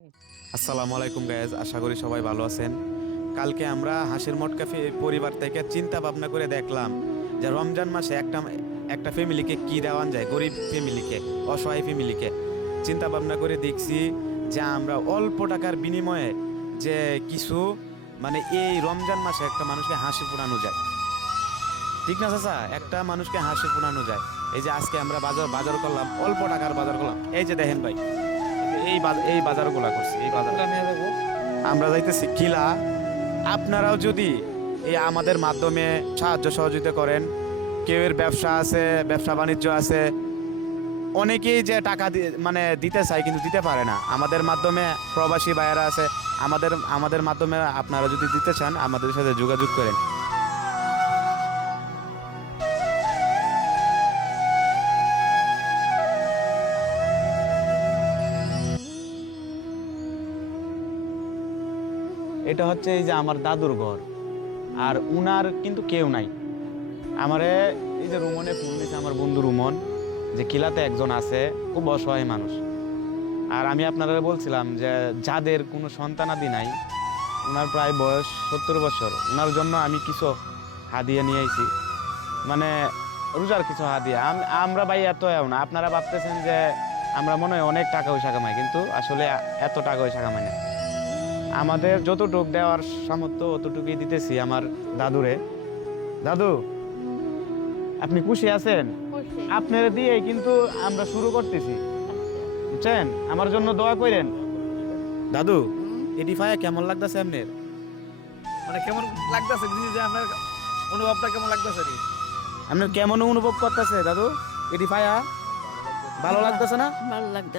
আসসালামু আলাইকুম গাইজ, আশা করি সবাই ভালো আছেন। কালকে আমরা হাসির মট ক্যাফে পরিবার থেকে চিন্তা ভাবনা করে দেখলাম যে রমজান মাসে একটা একটা ফ্যামিলিকে কি দেওয়ান যায়, গরিব ফ্যামিলিকে, অসহায় ফ্যামিলিকে। চিন্তা ভাবনা করে দেখছি যে আমরা অল্প টাকার বিনিময়ে যে কিছু মানে এই রমজান মাসে একটা মানুষকে হাসি ফোটানো যায়। ঠিক না চাচা? একটা মানুষকে হাসি ফোটানো যায়। এই যে আজকে আমরা বাজার বাজার করলাম, অল্প টাকার বাজার করলাম। এই যে দেখেন ভাই, এই বাজারগুলা করছি, এই বাজার আমরা যাইতেছি কিলা। আপনারাও যদি এই আমাদের মাধ্যমে সাহায্য সহযোগিতা করেন, কেউ এর ব্যবসা আছে, ব্যবসা বাণিজ্য আছে, অনেকেই যে টাকা মানে দিতে চায় কিন্তু দিতে পারে না। আমাদের মাধ্যমে প্রবাসী ভাইয়েরা আছে, আমাদের আমাদের মাধ্যমে আপনারা যদি দিতে চান আমাদের সাথে যোগাযোগ করেন। এটা হচ্ছে এই যে আমার দাদুর ঘর, আর উনার কিন্তু কেউ নাই। আমারে এই যে রুমনে ফোন দিয়েছে আমার বন্ধু রুমন, যে কিলাতে একজন আছে খুব অসহায় মানুষ। আর আমি আপনারা বলছিলাম যে যাদের কোনো সন্তানাদি নাই, ওনার প্রায় বয়স 70 বছর, ওনার জন্য আমি কিছু হাদিয়া নিয়ে আইছি, মানে রোজার কিছু হাদিয়া। আমরা ভাই এত না, আপনারা ভাবতেছেন যে আমরা মনে হয় অনেক টাকা পয়সা কামাই, কিন্তু আসলে এত টাকা পয়সা কামাই না। আমাদের যতটুক দেওয়ার সামর্থ্য অতটুকুই দিতেছি আমার দাদুরে। দাদু, আপনি খুশি আছেন? খুশি। আপনারা দিয়ে কিন্তু আমরা শুরু করতেছি, বুঝছেন? আমার জন্য দোয়া করেন। দাদু, এডিফাই কেমন লাগতেছে আপনার? মানে কেমন লাগতেছে যে আপনার অনুভবটা কেমন লাগতেছে রে? আপনার কেমন অনুভব করতেছে দাদু এডিফাই? ভালো লাগতেছে না? ভালো লাগতো।